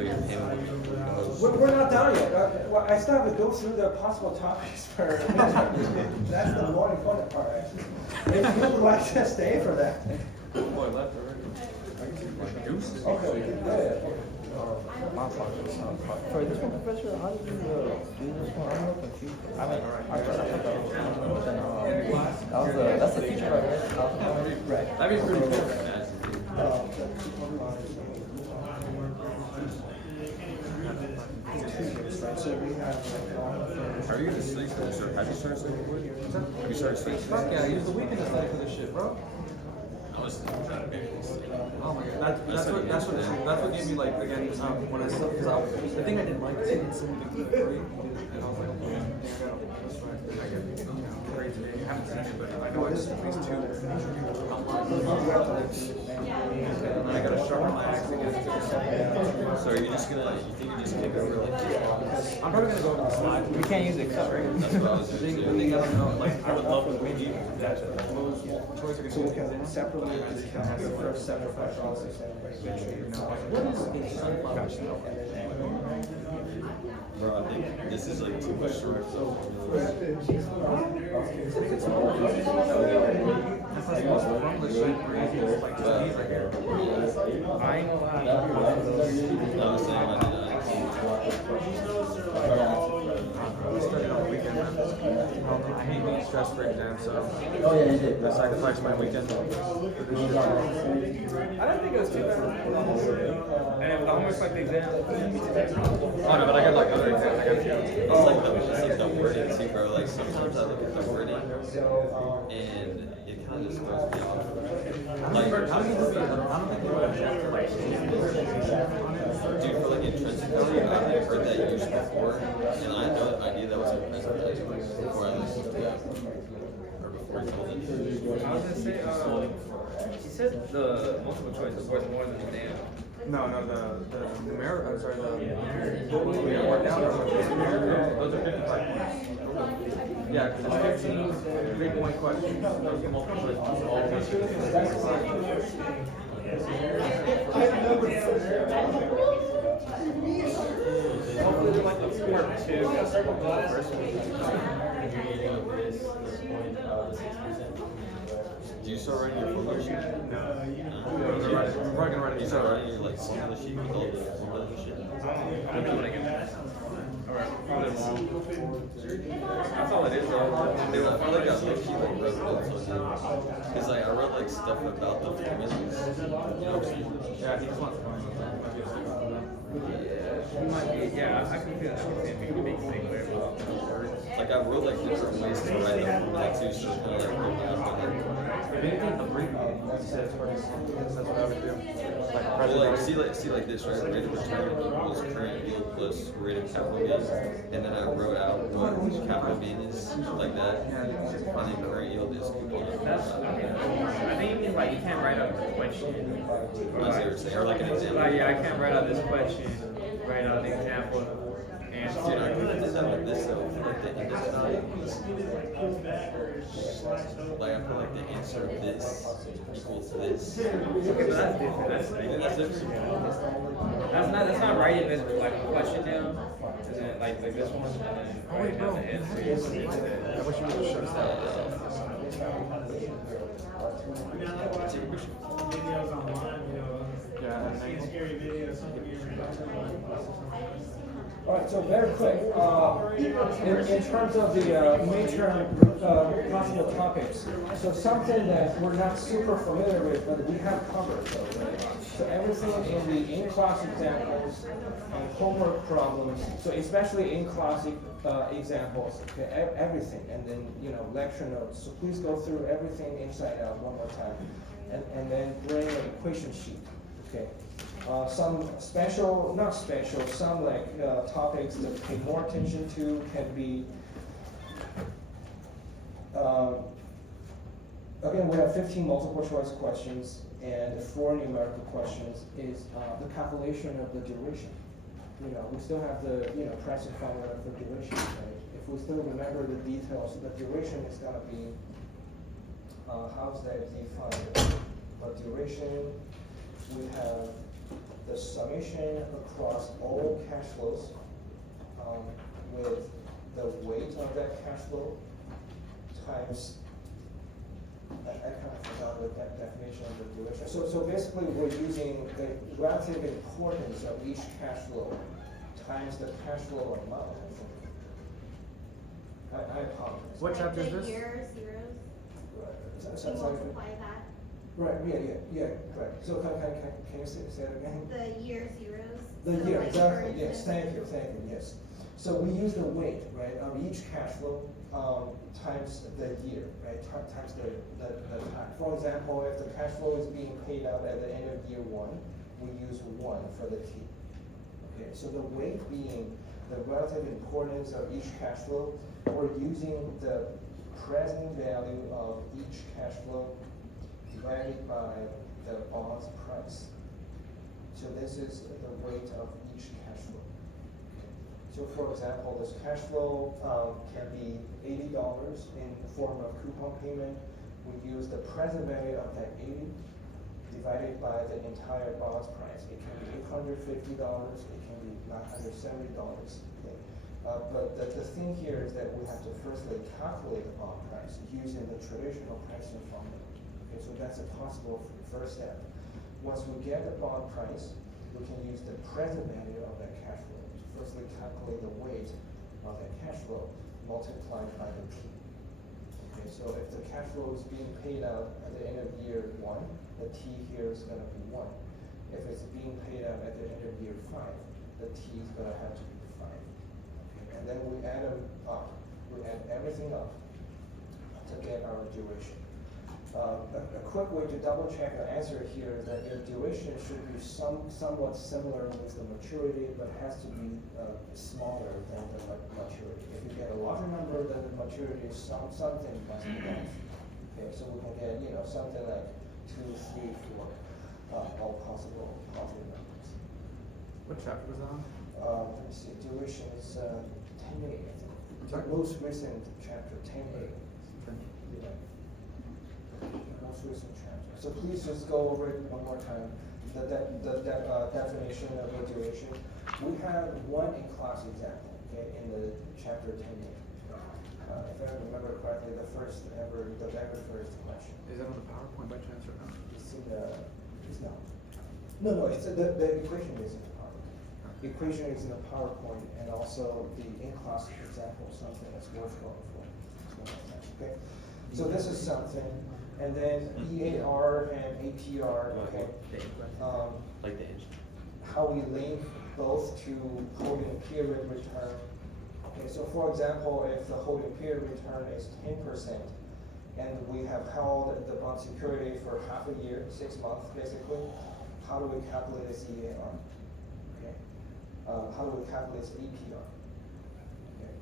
your payment would be We're not done yet. Well, I still have to go through the possible topics for midterm. That's the more important part, actually. If you would like to stay for that. boy left already. Okay, we can do it. For this one, Professor, how did you do this one? I'm a little confused. I mean, that's the feature, right? Right. That'd be pretty cool. So we have Are you gonna sleep for this, or have you started sleeping for it? Have you started sleeping? Fuck yeah, use the weekend to study for this shit, bro. I was trying to make this sleep. Oh my god, that's what gave me like again when I slept because the thing I didn't like is I didn't see anything to the and I was like, okay, that's right. I get grades today. I haven't seen it, but I know it's at least 2. And I gotta sharpen my axe again. So are you just gonna, you think you're just gonna go over like this? I'm probably gonna go over the slide. We can't use Excel, right? That's what I was The doing thing, too. the thing I don't know, like I would love to maybe that Lowe's choice are So we gonna can be separately discuss the first $75 Bro, I think this is like too much to reflect. That's like the most fun with shit where like to be right here. I ain't gonna lie. No, I'm saying like that. I studied on the weekend, man. I hate being stressed for exams, so Oh, yeah, you did. I sacrificed my weekend for this shit. I don't think it was too bad. And if the homework's like the exam, Oh no, but I got like other exams. I got It's like the wording too, bro. Like sometimes I look at the wording and it kind of just throws me off. Like, how do you do it? I don't think they would have like dude, for like intrinsic value, I've heard that used before, and I had no idea that was a present value before I listened to it. Or before I told it. I was gonna say, he said the multiple choice is worth more than the exam. No, the numeric, I'm sorry, what we worked out, those are 55 points. Yeah, because it's 15 3-point questions, those are multiple choice, all of us are 55. Hopefully they're like the part 2. The first one. Do you start writing your formula sheet? We're probably gonna write Do you it start writing your like formula sheet with all the formulas and shit? I'm gonna do when I get back. Probably long. That's all it is though. Dude, I feel like I like you like wrote notes on it. Cause like I wrote like stuff about the formulas. You know what I'm saying? Yeah, he just wants to learn about You might be, yeah, I can feel that. Maybe make things very well. Like I wrote like different ways to write the formula too, so it kind of like broke down. But If anything, abbreviate. That's what I would do. Like, well, like see like this, right? Rate of return equals current yield plus rate of capital gain, and then I wrote out what capital gain is like that, and then current yield is coupon. I think you mean like you can't write out a question. Or like, or like an example. Like, yeah, I can't write out this question, write out an example, and Dude, I could have done that with this though, like the end of the like I put like the answer of this equals this. okay, but that's different. That's different. That's not writing this like a question down, and then like this one, and then writing down the answer. I wish you would have showed that. Take a picture. Yeah, and then Alright, so very quick, in terms of the midterm possible topics, so something that we're not super familiar with, but we have covered though, right? So everything in the in-class examples and homework problems, so especially in-class examples, okay, everything, and then, lecture notes. So please go through everything inside out one more time, and then bring an equation sheet, okay? Some special, not special, some like topics to pay more attention to can be, again, we have 15 multiple choice questions and 4 numerical questions is the calculation of the duration. We still have the, pricing formula for duration, right? If we still remember the details, the duration is gonna be, how's that defined? But duration, we have the summation across all cash flows with the weight of that cash flow times, I kind of forgot what that definition of the duration. So basically we're using the relative importance of each cash flow times the cash flow amount. I apologize. What chapter is this? The year zeros, Right. you multiply that, Right, yeah, right. So can you say it again? the year zeros. The So year, like, exactly, for yes, instance, thank you, yes. So we use the weight, right, of each cash flow, times the year, right, times the time. For example, if the cash flow is being paid out at the end of year 1, we use 1 for the T. Okay, so the weight being the relative importance of each cash flow, we're using the present value of each cash flow divided by the bond's price. So this is the weight of each cash flow. So for example, this cash flow can be $80 in the form of coupon payment. We use the present value of that 80 divided by the entire bond's price. It can be $850, it can be $970. Okay. But the thing here is that we have to firstly calculate the bond price using the traditional pricing formula. Okay, so that's a possible first step. Once we get the bond price, we can use the present value of that cash flow to firstly calculate the weight of that cash flow multiplied by the T. Okay, so if the cash flow is being paid out at the end of year 1, the T here is going to be 1. If it's being paid out at the end of year 5, the T is going to have to be 5. Okay, and then we add them up. We add everything up to get our duration. A quick way to double check the answer here is that your duration should be somewhat similar with the maturity, but has to be smaller than the maturity. If you get a larger number, then the maturity is something must be off. Okay, so we can get something like 2, 3, 4, all possible positive numbers. What chapter was that on? Let me see. Duration is 10A. I think. The most recent chapter, 10A. Yeah. Most recent chapter. So please just go over it one more time. The definition of a duration. We have one in-class example, okay, in the chapter 10A. If I remember correctly, the very first question. Is that on the PowerPoint by chance or not? It's in the. It's not. No, it's the equation is in the PowerPoint. equation is in the PowerPoint, and also the in-class example, something that's worth going for. Okay, so this is something, and then EAR and APR, okay. Like the engine. How we link both to holding period return. Okay, so for example, if the holding period return is 10%, and we have held the bond security for half a year, 6 months basically, how do we calculate this EAR? Okay, how do we calculate this APR? Okay,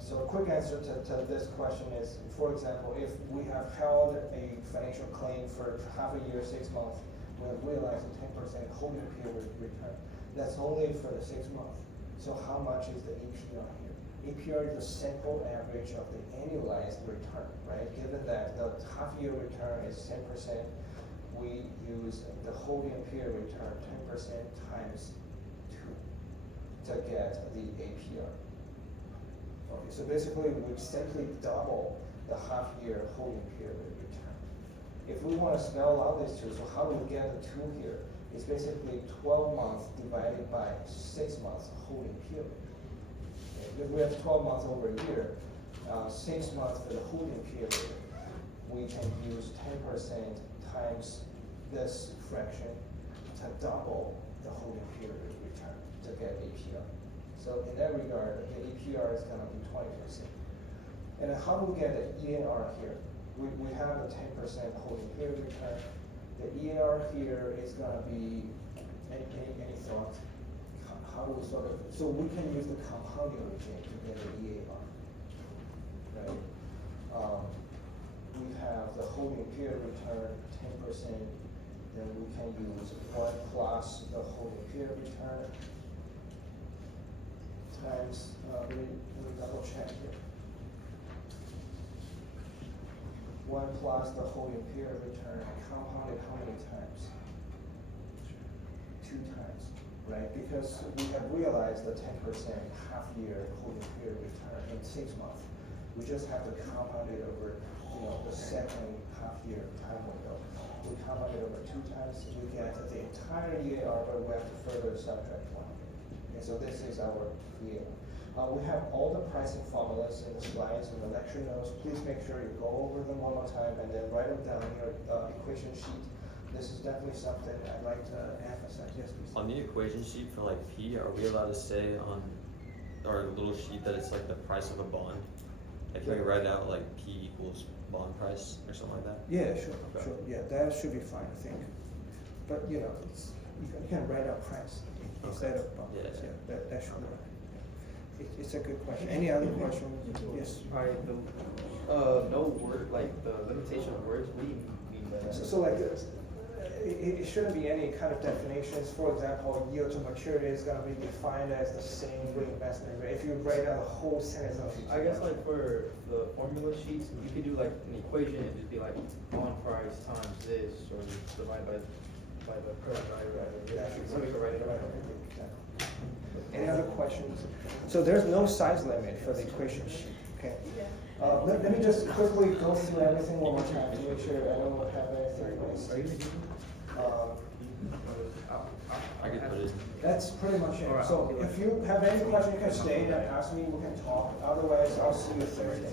so a quick answer to this question is, for example, if we have held a financial claim for half a year, 6 months, we have realized a 10% holding period return. That's only for the 6 months. So how much is the APR here? APR is the simple average of the annualized return, right? Given that the half-year return is 10%, we use the holding period return 10% times 2 to get the APR. Okay, so basically we simply double the half-year holding period return. If we want to spell out these two, so how do we get the 2 here? It's basically 12 months divided by 6 months holding period. If we have 12 months over a year, 6 months for the holding period, we can use 10% times this fraction to double the holding period return to get APR. So in that regard, the APR is going to be 20%. And then how do we get the EAR here? We have a 10% holding period return. The EAR here is going to be, any thoughts? How do we sort of, so we can use the compounding regime to get the EAR, right? We have the holding period return 10%, then we can use 1 plus the holding period return times, let me double check here. 1 plus the holding period return, compounded how many times? 2 times, right? Because we have realized the 10% half-year holding period return in 6 months. We just have to compound it over, the second half-year time window. We compound it over 2 times, we get the entire EAR, but we have to further subtract 1. Okay, so this is our EAR. We have all the pricing formulas in the slides and the lecture notes. Please make sure you go over them one more time and then write them down in your equation sheet. This is definitely something I'd like to emphasize. Yes, please. On the equation sheet for like P, are we allowed to say on our little sheet that it's like the price of a bond? Like can we write out like P equals bond price or something like that? Yeah, sure, Okay. sure. Yeah, that should be fine, I think. But you can write out price instead of bond. Yeah. Yeah, that should be right. It's a good question. Any other questions? Yes. Alright, no word, like the limitation of words, what do you mean by that? So like this, it shouldn't be any kind of definitions. For example, yield to maturity is going to be defined as the same reinvestment rate. If you write out a whole sentence of it. I guess like for the formula sheets, you could do like an equation and just be like bond price times this, or divide by the so we could write it out. Any other questions? So there's no size limit for the equation sheet, okay? Let me just quickly go through everything one more time to make sure I don't have anything missed. I could put it. That's pretty much it. Alright. So if you have any question, you can stay and ask me, we can talk. Otherwise, I'll see you Thursday.